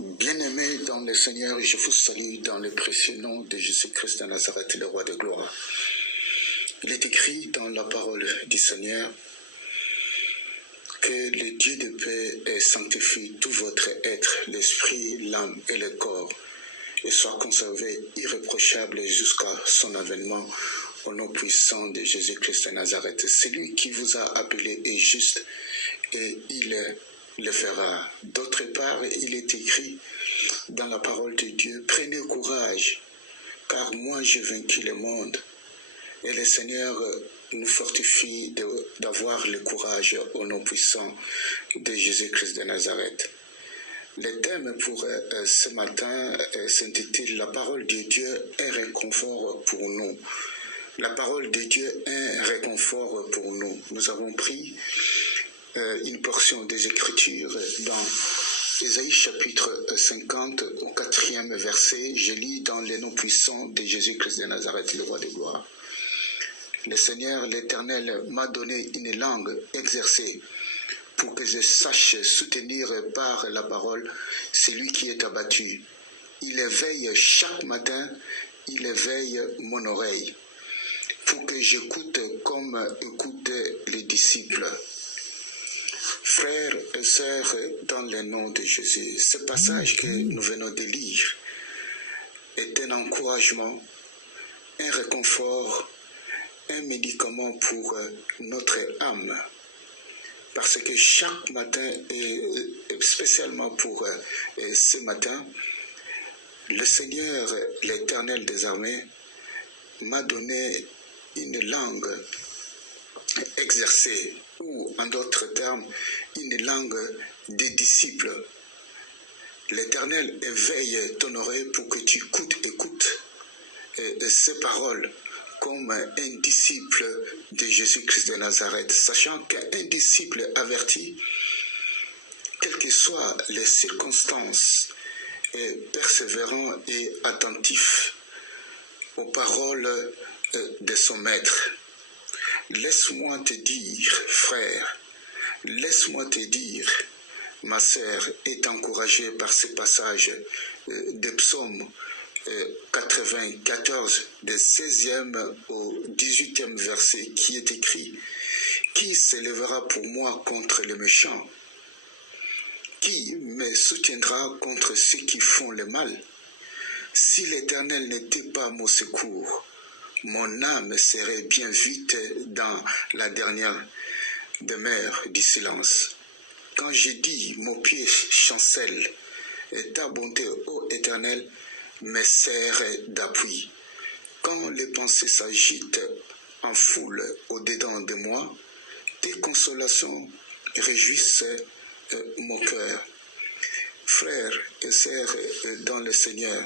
Bien-aimés dans le Seigneur, je vous salue dans le précieux nom de Jésus-Christ de Nazareth, le roi de gloire. Il est écrit dans la parole du Seigneur que le Dieu de paix sanctifie tout votre être, l'esprit, l'âme et le corps, et soit conservé irréprochable jusqu'à son avènement au nom puissant de Jésus-Christ de Nazareth. Celui qui vous a appelé est juste et il le fera. D'autre part, il est écrit dans la parole de Dieu, prenez courage, car moi j'ai vaincu le monde. Et le Seigneur nous fortifie d'avoir le courage au nom puissant de Jésus-Christ de Nazareth. Le thème pour ce matin s'intitule « La parole de Dieu, un réconfort pour nous ». La parole de Dieu, un réconfort pour nous. Nous avons pris une portion des Écritures dans Ésaïe chapitre 50 au 4e verset. Je lis dans le nom puissant de Jésus-Christ de Nazareth, le roi de gloire. Le Seigneur, l'Éternel, m'a donné une langue exercée pour que je sache soutenir par la parole celui qui est abattu. Il éveille chaque matin, il éveille mon oreille pour que j'écoute comme écoutent les disciples. Frères et sœurs, dans le nom de Jésus, ce passage que nous venons de lire est un encouragement, un réconfort, un médicament pour notre âme. Parce que chaque matin, et spécialement pour ce matin, le Seigneur, l'Éternel des armées, m'a donné une langue exercée, ou en d'autres termes, une langue des disciples. L'Éternel éveille ton oreille pour que tu écoutes ces paroles comme un disciple de Jésus-Christ de Nazareth, sachant qu'un disciple averti, quelles que soient les circonstances, est persévérant et attentif aux paroles de son maître. Laisse-moi te dire, frère, laisse-moi te dire, ma sœur, est encouragée par ce passage de psaume 94, du 16e au 18e verset, qui est écrit « Qui s'élèvera pour moi contre les méchants? Qui me soutiendra contre ceux qui font le mal? Si l'Éternel n'était pas mon secours, mon âme serait bien vite dans la dernière demeure du silence. Quand je dis, mon pied chancelle, et ta bonté, ô Éternel, me sert d'appui. Quand les pensées s'agitent en foule au-dedans de moi, tes consolations réjouissent mon cœur. Frères et sœurs dans le Seigneur,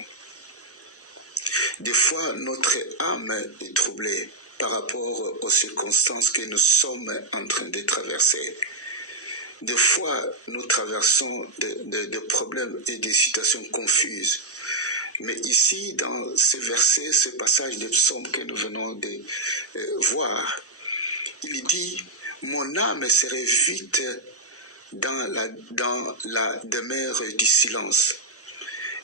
des fois notre âme est troublée par rapport aux circonstances que nous sommes en train de traverser. Des fois nous traversons des problèmes et des situations confuses. Mais ici, dans ce verset, ce passage de psaume que nous venons de voir, il dit « Mon âme serait vite dans la demeure du silence. »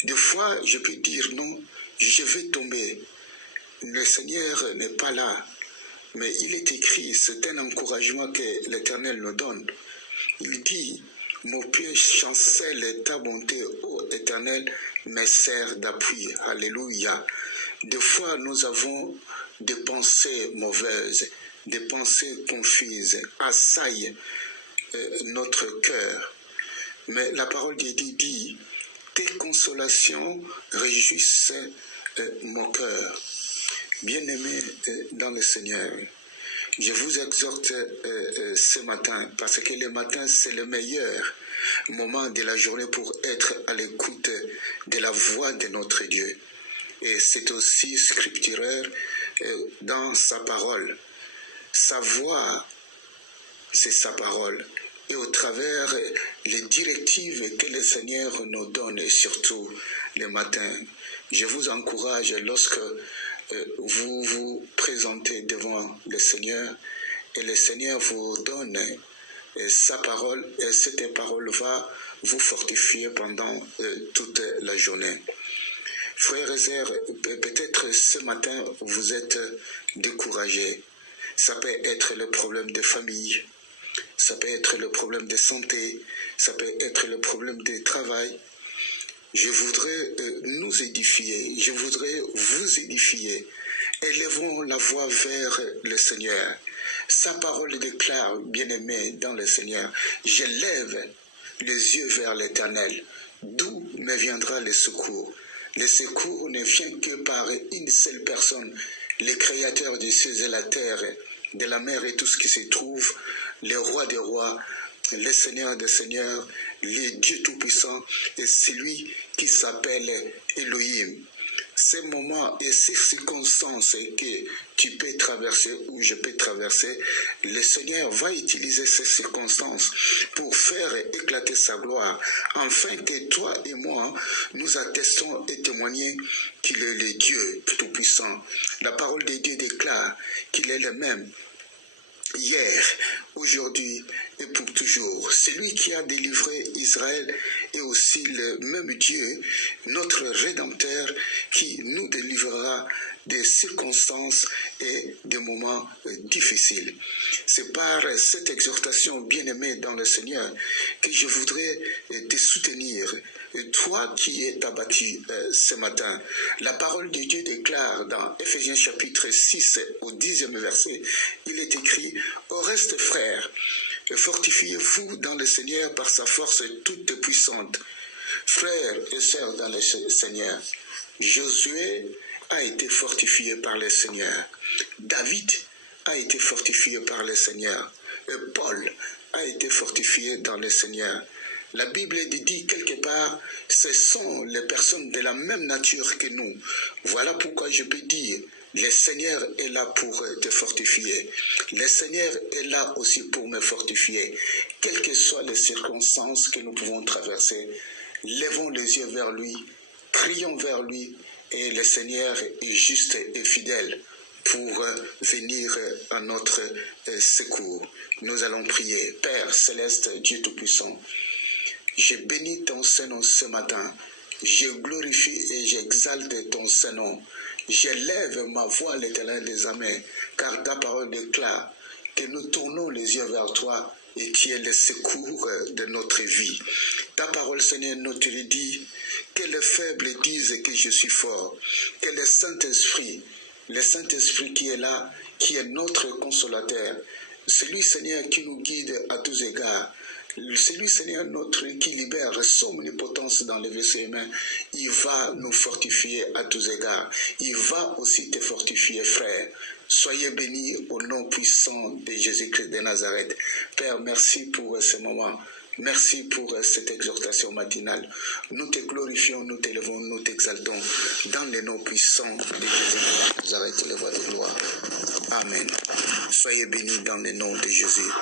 Des fois, je peux dire « Non, je vais tomber. Le Seigneur n'est pas là. » Mais il est écrit, c'est un encouragement que l'Éternel nous donne. Il dit « Mon pied chancelle ta bonté, ô Éternel, me sert d'appui. » Alléluia. Des fois, nous avons des pensées mauvaises, des pensées confuses, assaillent notre cœur. Mais la parole de Dieu dit, tes consolations réjouissent mon cœur. Bien-aimés dans le Seigneur, je vous exhorte ce matin, parce que le matin, c'est le meilleur moment de la journée pour être à l'écoute de la voix de notre Dieu. Et c'est aussi scripturaire dans sa parole. Sa voix, c'est sa parole. Et au travers les directives que le Seigneur nous donne, surtout le matin, je vous encourage lorsque vous vous présentez devant le Seigneur et le Seigneur vous donne sa parole, et cette parole va vous fortifier pendant toute la journée. Frères et sœurs, peut-être ce matin, vous êtes découragés. Ça peut être le problème de famille, ça peut être le problème de santé, ça peut être le problème de travail. Je voudrais nous édifier, je voudrais vous édifier. Élevons la voix vers le Seigneur. Sa parole déclare, bien-aimé dans le Seigneur, je lève les yeux vers l'Éternel, d'où me viendra le secours. Le secours ne vient que par une seule personne, le Créateur des cieux et la terre, de la mer et tout ce qui se trouve, le Roi des rois, le Seigneur des seigneurs, le Dieu tout-puissant et celui qui s'appelle Elohim. Ces moments et ces circonstances que tu peux traverser ou je peux traverser, le Seigneur va utiliser ces circonstances pour faire éclater sa gloire, afin que toi et moi, nous attestons et témoignons qu'il est le Dieu tout-puissant. La parole de Dieu déclare qu'il est le même hier, aujourd'hui et pour toujours. Celui qui a délivré Israël est aussi le même Dieu, notre Rédempteur, qui nous délivrera des circonstances et des moments difficiles. C'est par cette exhortation bien-aimée dans le Seigneur que je voudrais te soutenir. Toi qui es abattu ce matin, la parole de Dieu déclare dans Éphésiens chapitre 6 au 10e verset, il est écrit « Au reste, frères, fortifiez-vous dans le Seigneur par sa force toute puissante. » Frères et sœurs dans le Seigneur, Josué a été fortifié par le Seigneur. David a été fortifié par le Seigneur. Et Paul a été fortifié dans le Seigneur. La Bible dit quelque part, ce sont les personnes de la même nature que nous. Voilà pourquoi je peux dire, le Seigneur est là pour te fortifier. Le Seigneur est là aussi pour me fortifier. Quelles que soient les circonstances que nous pouvons traverser, levons les yeux vers lui, crions vers lui, et le Seigneur est juste et fidèle pour venir à notre secours. Nous allons prier. Père céleste, Dieu tout-puissant, je bénis ton Saint-Nom ce matin. Je glorifie et j'exalte ton Saint-Nom. Je lève ma voix à l'Éternel des armées, car ta parole déclare que nous tournons les yeux vers toi et tu es le secours de notre vie. Ta parole, Seigneur, nous te dit que les faibles disent que je suis fort, que le Saint-Esprit qui est là, qui est notre consolateur, celui, Seigneur, qui nous guide à tous égards, celui, Seigneur, notre qui libère son omnipotence dans les vaisseaux humains, il va nous fortifier à tous égards. Il va aussi te fortifier, frère. Soyez bénis au nom puissant de Jésus-Christ de Nazareth. Père, merci pour ce moment. Merci pour cette exhortation matinale. Nous te glorifions, nous t'élevons, nous t'exaltons dans le nom puissant de Jésus de Nazareth, les voix de gloire. Amen. Soyez bénis dans le nom de Jésus.